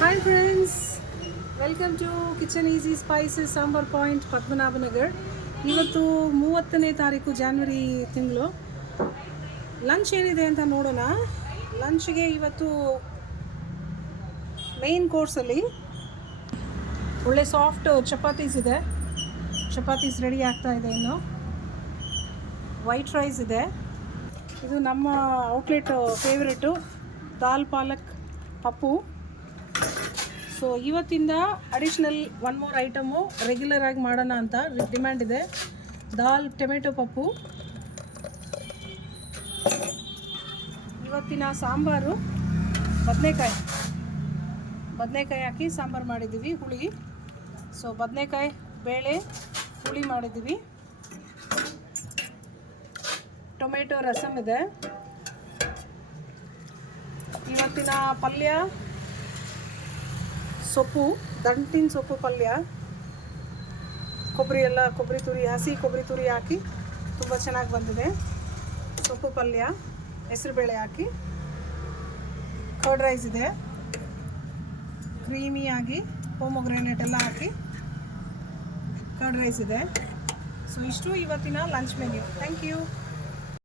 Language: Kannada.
Hi friends, welcome to kitchen easy spices sambar point Padmanabhanagar. ಇವತ್ತು 30ನೇ ತಾರೀಕು ಜಾನ್ವರಿ ತಿಂಗಳು. ಲಂಚ್ ಏನಿದೆ ಅಂತ ನೋಡೋಣ. ಲಂಚ್ಗೆ ಇವತ್ತು ಮೇನ್ ಕೋರ್ಸಲ್ಲಿ ಒಳ್ಳೆ ಸಾಫ್ಟ್ ಚಪಾತೀಸ್ ಇದೆ. ಚಪಾತೀಸ್ ರೆಡಿ ಆಗ್ತಾ ಇದೆ. ಇನ್ನು ವೈಟ್ ರೈಸ್ ಇದೆ. ಇದು ನಮ್ಮ ಔಟ್ಲೆಟ್ ಫೇವ್ರೆಟು ದಾಲ್ ಪಾಲಕ್ ಪಪ್ಪು. ಸೊ ಇವತ್ತಿಂದ additional one more item regular ಆಗಿ ಮಾಡೋಣ ಅಂತ ಡಿಮ್ಯಾಂಡ್ ಇದೆ. ದಾಲ್ ಟೊಮೆಟೊ ಪಪ್ಪು. ಇವತ್ತಿನ ಸಾಂಬಾರು ಬದನೆಕಾಯಿ ಹಾಕಿ ಸಾಂಬಾರು ಮಾಡಿದ್ದೀವಿ, ಹುಳಿ. ಸೊ ಬದನೆಕಾಯಿ ಬೇಳೆ ಹುಳಿ ಮಾಡಿದ್ದೀವಿ. ಟೊಮೆಟೊ ರಸಮ್ ಇದೆ. ಇವತ್ತಿನ ಪಲ್ಯ ಸೊಪ್ಪು, ದಂಟಿನ ಸೊಪ್ಪು ಪಲ್ಯ. ಕೊಬ್ಬರಿ ತುರಿ, ಹಸಿ ಕೊಬ್ಬರಿ ತುರಿ ಹಾಕಿ ತುಂಬ ಚೆನ್ನಾಗಿ ಬಂದಿದೆ. ಸೊಪ್ಪು ಪಲ್ಯ, ಹೆಸರುಬೇಳೆ ಹಾಕಿ. ಕರ್ಡ್ ರೈಸ್ ಇದೆ, ಕ್ರೀಮಿಯಾಗಿ ಪೊಮೊಗ್ರೆನೇಟ್ ಎಲ್ಲ ಹಾಕಿ ಕರ್ಡ್ ರೈಸ್ ಇದೆ. ಸೊ ಇಷ್ಟು ಇವತ್ತಿನ ಲಂಚ್ ಮೆನ್ಯೂ. Thank you.